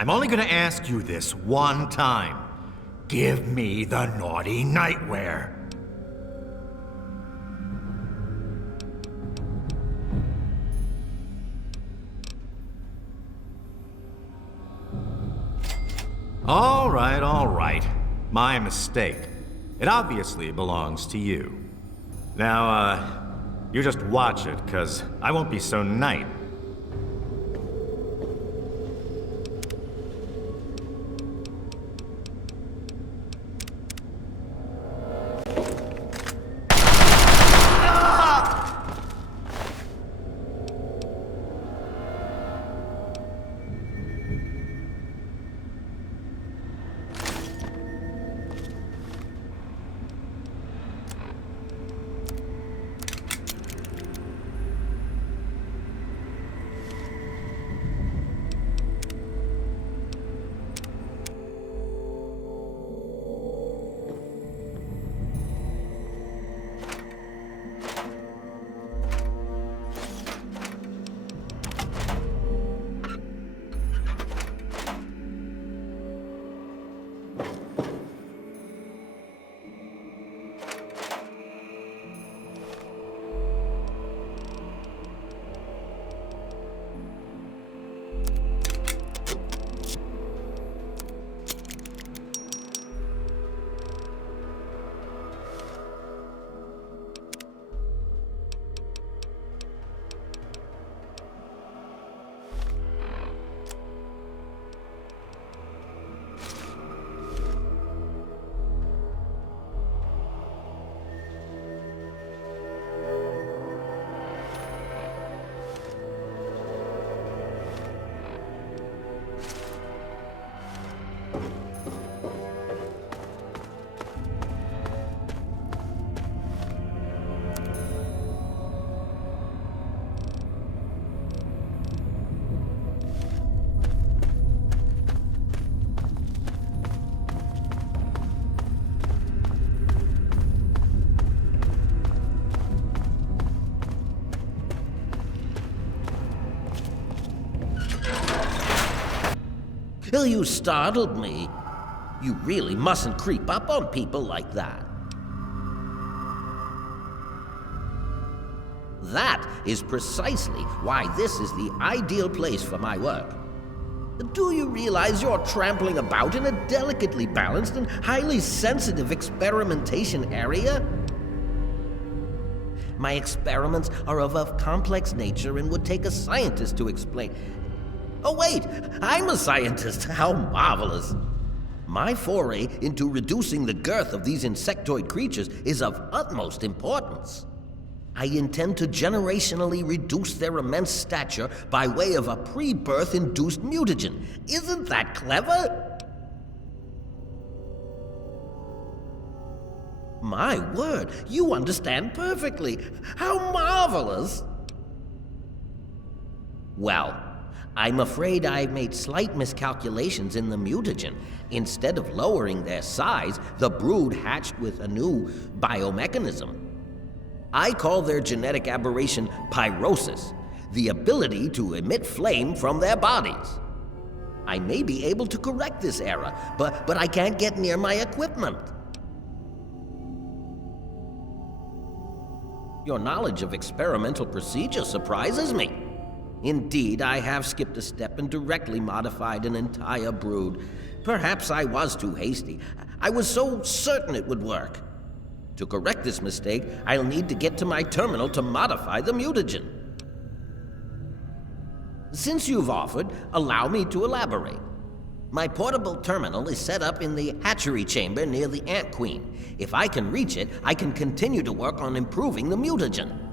I'm only gonna ask you this one time. Give me the naughty nightwear. All right. My mistake. It obviously belongs to you. Now, you just watch it, 'cause I won't be so nice. Well, you startled me. You really mustn't creep up on people like that. That is precisely why this is the ideal place for my work. Do you realize you're trampling about in a delicately balanced and highly sensitive experimentation area? My experiments are of a complex nature and would take a scientist to explain. Oh wait, I'm a scientist. How marvelous. My foray into reducing the girth of these insectoid creatures is of utmost importance. I intend to generationally reduce their immense stature by way of a pre-birth induced mutagen. Isn't that clever? My word, you understand perfectly. How marvelous! Well, I'm afraid I've made slight miscalculations in the mutagen. Instead of lowering their size, the brood hatched with a new biomechanism. I call their genetic aberration pyrosis, the ability to emit flame from their bodies. I may be able to correct this error, but I can't get near my equipment. Your knowledge of experimental procedure surprises me. Indeed, I have skipped a step and directly modified an entire brood. Perhaps I was too hasty. I was so certain it would work. To correct this mistake, I'll need to get to my terminal to modify the mutagen. Since you've offered, allow me to elaborate. My portable terminal is set up in the hatchery chamber near the Ant Queen. If I can reach it, I can continue to work on improving the mutagen.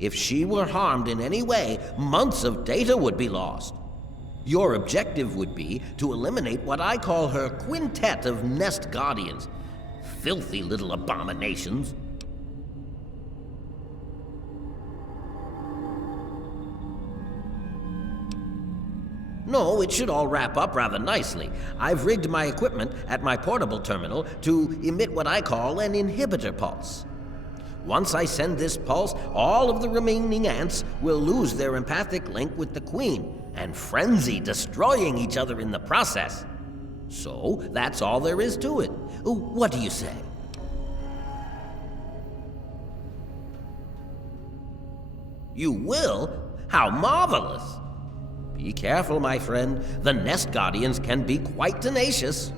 If she were harmed in any way, months of data would be lost. Your objective would be to eliminate what I call her quintet of nest guardians. Filthy little abominations. No, it should all wrap up rather nicely. I've rigged my equipment at my portable terminal to emit what I call an inhibitor pulse. Once I send this pulse, all of the remaining ants will lose their empathic link with the queen and frenzy, destroying each other in the process. So, that's all there is to it. What do you say? You will? How marvelous! Be careful, my friend. The Nest Guardians can be quite tenacious.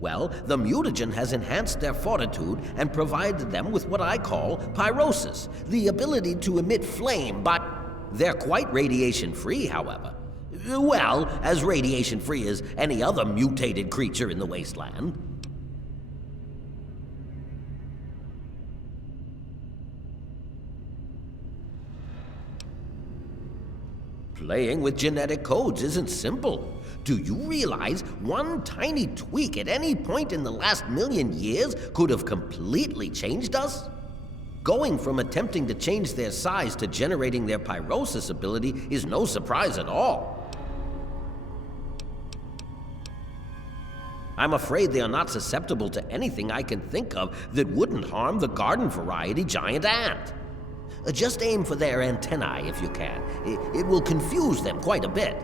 Well, the mutagen has enhanced their fortitude and provided them with what I call pyrosis, the ability to emit flame, but they're quite radiation-free, however. Well, as radiation-free as any other mutated creature in the wasteland. Playing with genetic codes isn't simple. Do you realize one tiny tweak at any point in the last million years could have completely changed us? Going from attempting to change their size to generating their pyrosis ability is no surprise at all. I'm afraid they are not susceptible to anything I can think of that wouldn't harm the garden variety giant ant. Just aim for their antennae if you can. It will confuse them quite a bit.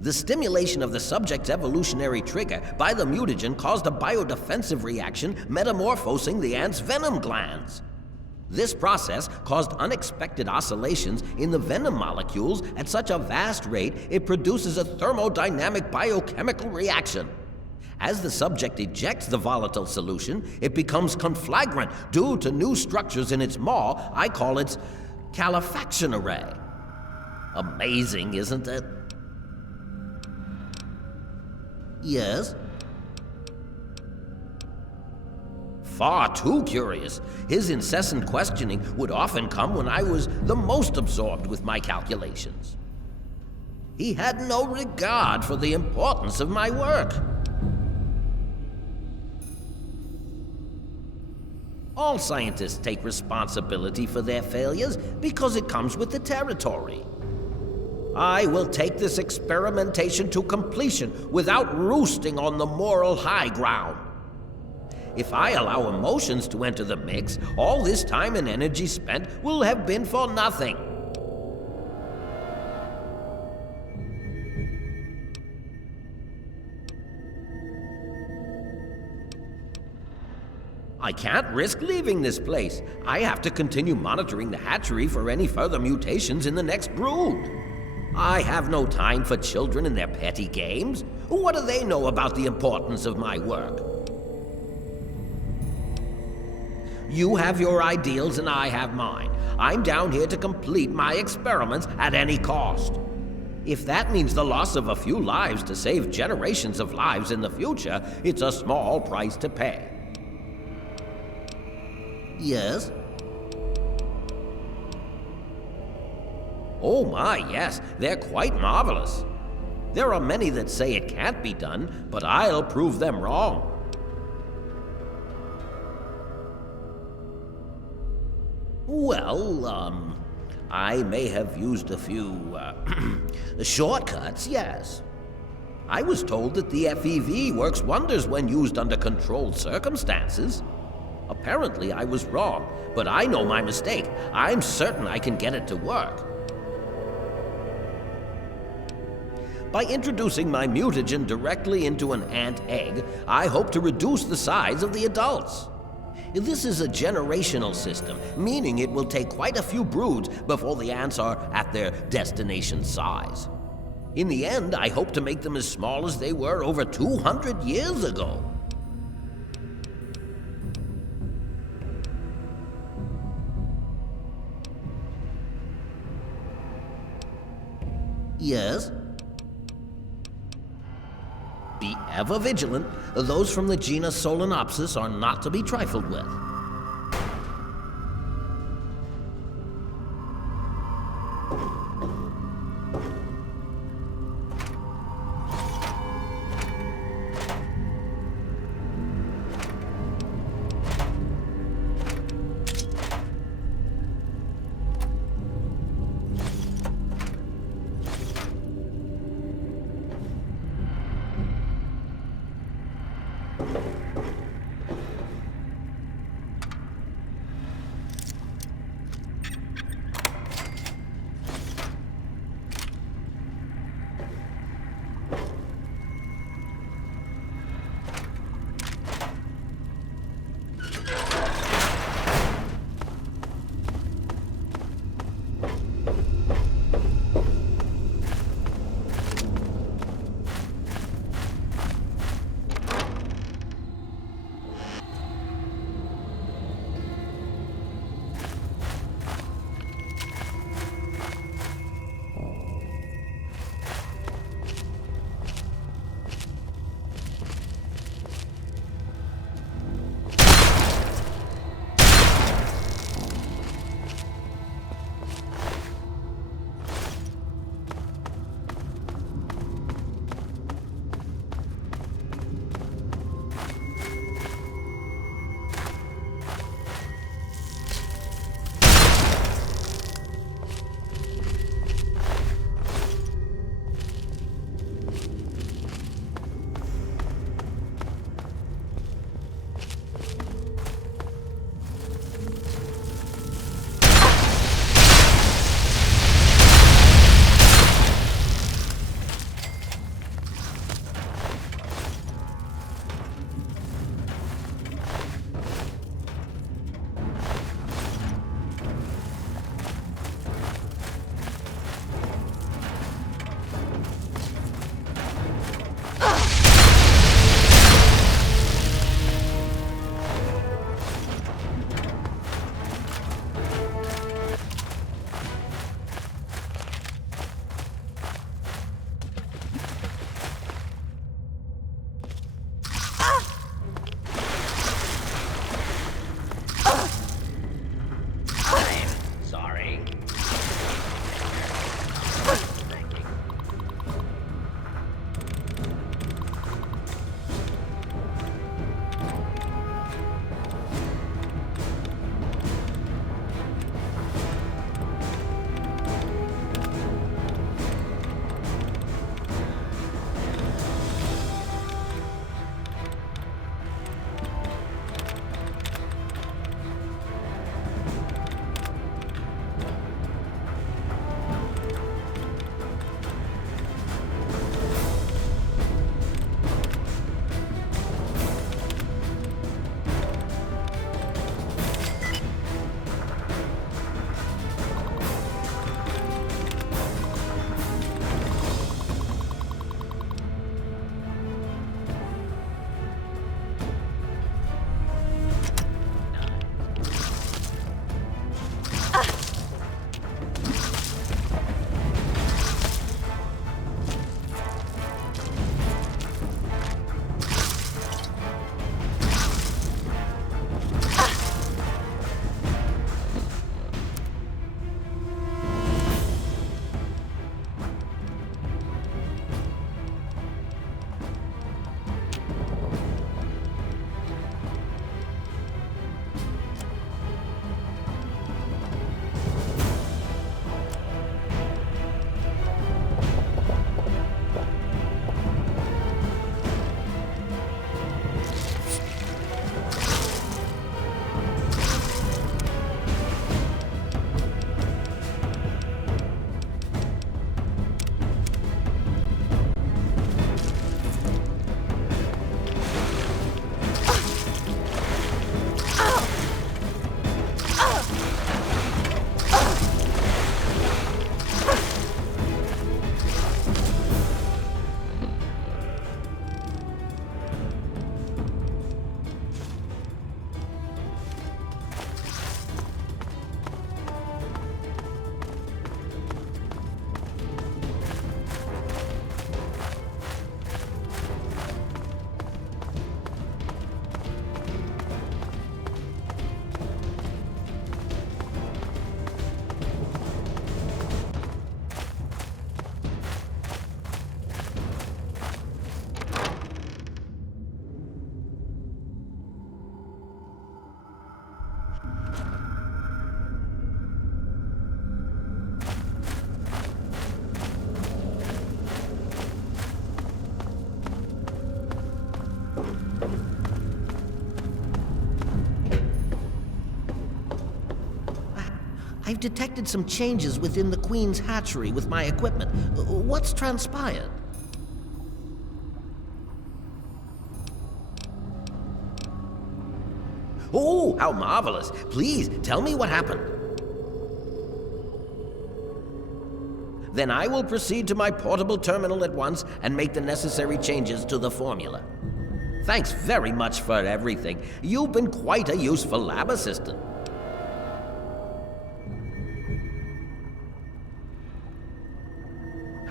The stimulation of the subject's evolutionary trigger by the mutagen caused a biodefensive reaction metamorphosing the ant's venom glands. This process caused unexpected oscillations in the venom molecules at such a vast rate it produces a thermodynamic biochemical reaction. As the subject ejects the volatile solution, it becomes conflagrant due to new structures in its maw. I call its calefaction array. Amazing, isn't it? Yes? Far too curious. His incessant questioning would often come when I was the most absorbed with my calculations. He had no regard for the importance of my work. All scientists take responsibility for their failures because it comes with the territory. I will take this experimentation to completion without roosting on the moral high ground. If I allow emotions to enter the mix, all this time and energy spent will have been for nothing. I can't risk leaving this place. I have to continue monitoring the hatchery for any further mutations in the next brood. I have no time for children and their petty games. What do they know about the importance of my work? You have your ideals and I have mine. I'm down here to complete my experiments at any cost. If that means the loss of a few lives to save generations of lives in the future, it's a small price to pay. Yes? Oh my, yes, they're quite marvelous. There are many that say it can't be done, but I'll prove them wrong. Well, I may have used a few, shortcuts, yes. I was told that the FEV works wonders when used under controlled circumstances. Apparently, I was wrong, but I know my mistake. I'm certain I can get it to work. By introducing my mutagen directly into an ant egg, I hope to reduce the size of the adults. This is a generational system, meaning it will take quite a few broods before the ants are at their destination size. In the end, I hope to make them as small as they were over 200 years ago. Yes? Be ever vigilant. Those from the genus Solenopsis are not to be trifled with. I've detected some changes within the Queen's hatchery with my equipment. What's transpired? Oh, how marvelous. Please, tell me what happened. Then I will proceed to my portable terminal at once and make the necessary changes to the formula. Thanks very much for everything. You've been quite a useful lab assistant.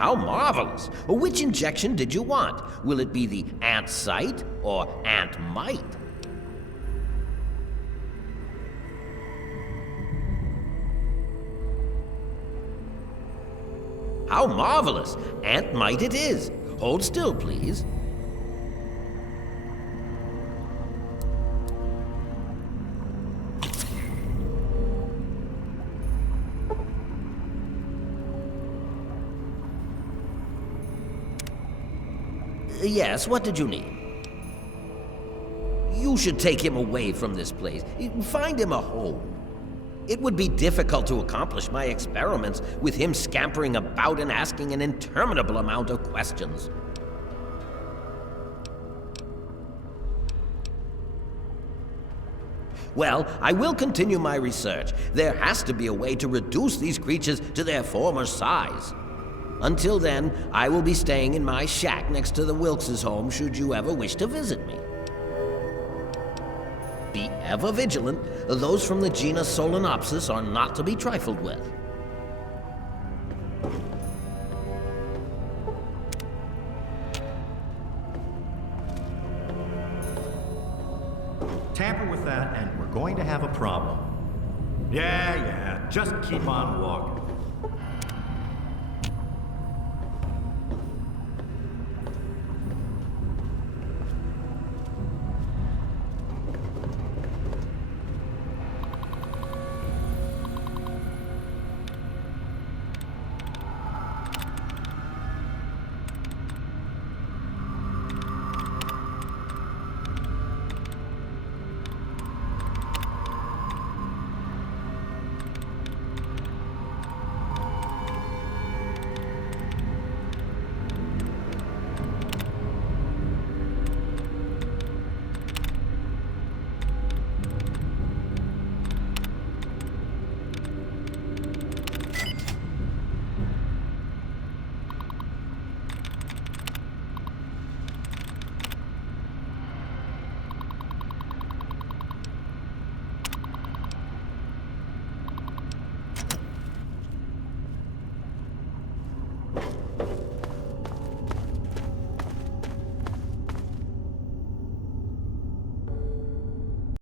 How marvelous! Which injection did you want? Will it be the ant sight or ant might? How marvelous! Ant might it is. Hold still, please. Yes, what did you need? You should take him away from this place. Find him a home. It would be difficult to accomplish my experiments with him scampering about and asking an interminable amount of questions. Well, I will continue my research. There has to be a way to reduce these creatures to their former size. Until then, I will be staying in my shack next to the Wilkes' home should you ever wish to visit me. Be ever vigilant. Those from the genus Solenopsis are not to be trifled with. Tamper with that and we're going to have a problem. Yeah, just keep on walking.